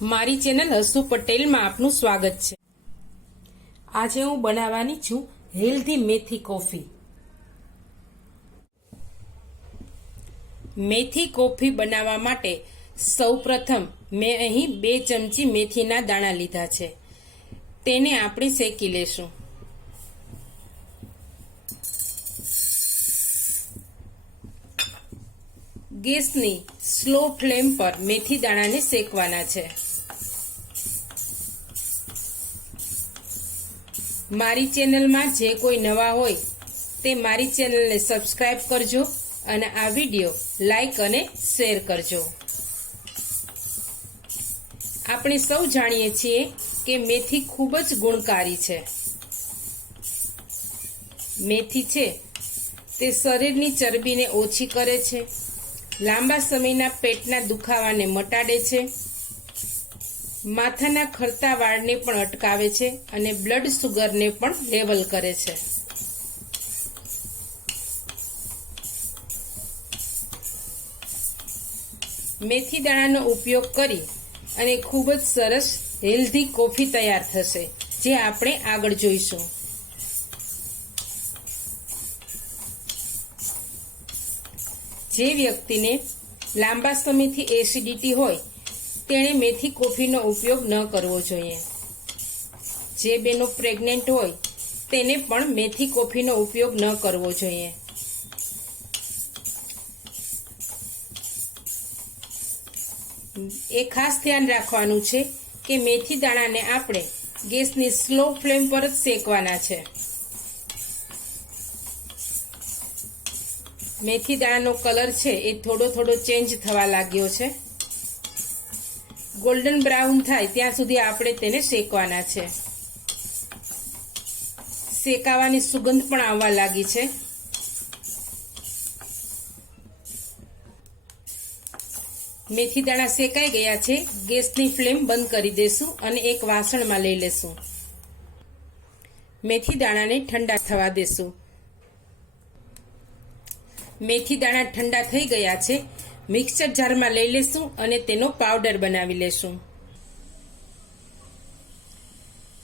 મારી ચેનલ હસુ પટેલમાં આપનું સ્વાગત છે। આજે હું બનાવવાની છું હેલ્ધી મેથી કોફી। મેથી કોફી બનાવવા માટે સૌપ્રથમ મેં અહીં 2 ચમચી મેથીના દાણા લીધા છે। તેને આપણે શેકી લેશું। ગેસની સ્લો ફ્લેમ પર મેથી દાણાને શેકવાના છે। મારી ચેનલમાં જે કોઈ નવા હોય તે મારી ચેનલને સબસ્ક્રાઇબ કરજો અને આ વિડિયો લાઈક અને શેર કરજો। આપણે સૌ જાણીએ છીએ કે મેથી ખૂબ જ ગુણકારી છે। મેથી છે તે શરીરની ચરબીને ઓછી કરે છે, લાંબા સમયના પેટના દુખાવાને મટાડે છે, માથાના ખરતા વાળને પણ અટકાવે છે અને બ્લડ સુગરને પણ લેવલ કરે છે। મેથી દાણાનો ઉપયોગ કરી અને ખૂબ જ સરસ હેલ્ધી કોફી તૈયાર થશે, જે આપણે આગળ જોઈશું। જે વ્યક્તિને લાંબા સમયથી એસિડિટી હોય તેણે મેથી કોફીનો ઉપયોગ ન કરવો જોઈએ। જે બહેનો પ્રેગ્નન્ટ હોય તેને પણ મેથી કોફીનો ઉપયોગ ન કરવો જોઈએ। એ ખાસ ધ્યાન રાખવાનું છે કે મેથી દાણાને આપણે ગેસની સ્લો ફ્લેમ પર જ શેકવાના છે। મેથી દાણાનો કલર છે એ થોડો ચેન્જ થવા લાગ્યો છે। ગોલ્ડન બ્રાઉન થાય ત્યાં સુધી આપણે તેને શેકવાના છે। શેકાવાની સુગંધ પણ આવવા લાગી છે। મેથી દાણા શેકાઈ ગયા છે। ગેસની ફ્લેમ બંધ કરી દેશું અને એક વાસણમાં લઈ લેશું। મેથી દાણાને ઠંડા થવા દેશું। મેથી દાણા ઠંડા થઈ ગયા છે। મિક્સર જારમાં લઈ લેશું અને તેનો પાવડર બનાવી લેશું।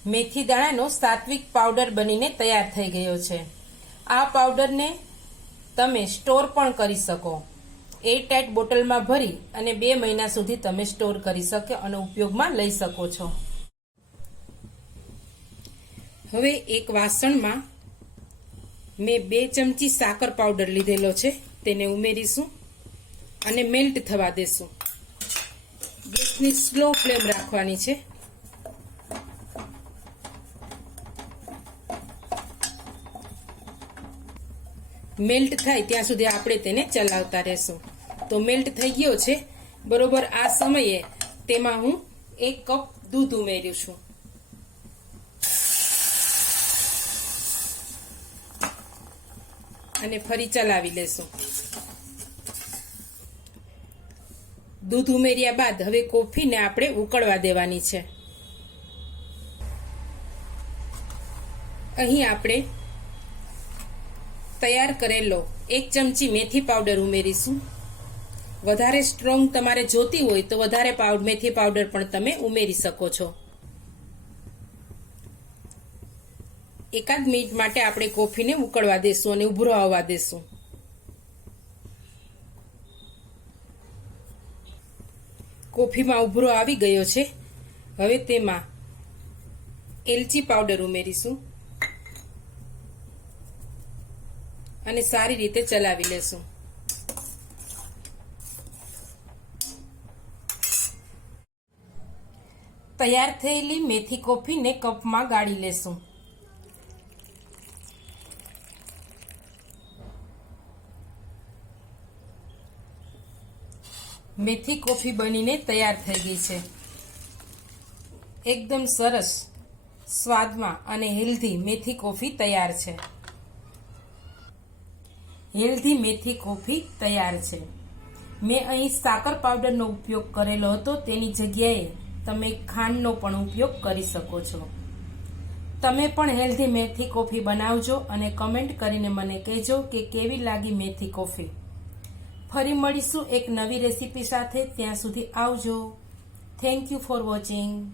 મેથી દાણાનો સાત્વિક પાવડર બનીને તૈયાર થઈ ગયો છે। આ પાવડરને તમે સ્ટોર પણ કરી શકો। એરટાઇટ બોટલમાં ભરી અને 2 મહિના સુધી તમે સ્ટોર કરી શકો અને ઉપયોગમાં લઈ શકો છો। હવે એક વાસણમાં મેં 2 ચમચી સાકર પાવડર લીધેલો છે, તેને ઉમેરીશું અને મેલ્ટ થવા દેશું। ગેસની સ્લો ફ્લેમ રાખવાની છે। મેલ્ટ થાય ત્યાં સુધી આપણે તેને ચલાવતા રહેશું। તો મેલ્ટ થઈ ગયો છે બરોબર। આ સમયે તેમાં હું 1 કપ દૂધ ઉમેર્યું છું અને ફરી ચલાવી લેશું। દૂધ ઉમેર્યા બાદ હવે કોફીને આપણે ઉકળવા દેવાની છે। અહીં આપણે તૈયાર કરેલો 1 ચમચી મેથી પાવડર ઉમેરીશું। વધારે સ્ટ્રોંગ તમારે જોતી હોય તો વધારે મેથી પાવડર પણ તમે ઉમેરી શકો છો। 1 મિનિટ માટે આપણે કોફીને ઉકળવા દેશું અને ઉભરો આવવા દેશું। કોફીમાં ઉભરો આવી ગયો છે। હવે તેમાં એલચી પાવડર ઉમેરીશું અને સારી રીતે ચલાવી લેશું। તૈયાર થયેલી મેથી કોફીને કપમાં ગાળી લેશું। મેથી કોફી બનીને તૈયાર થઈ ગઈ છે। એકદમ સરસ સ્વાદમાં અને હેલ્ધી મેથી કોફી તૈયાર છે। હેલ્ધી મેથી કોફી તૈયાર છે। મેં અહીં સાકર પાવડરનો ઉપયોગ કરેલો હતો, તેની જગ્યાએ તમે ખાંડનો પણ ઉપયોગ કરી શકો છો। તમે પણ હેલ્ધી મેથી કોફી બનાવજો અને કમેન્ટ કરીને મને કહેજો કે કેવી લાગી મેથી કોફી। ફરી મળીશું એક નવી રેસીપી સાથે। ત્યાં સુધી આવજો। Thank you for watching.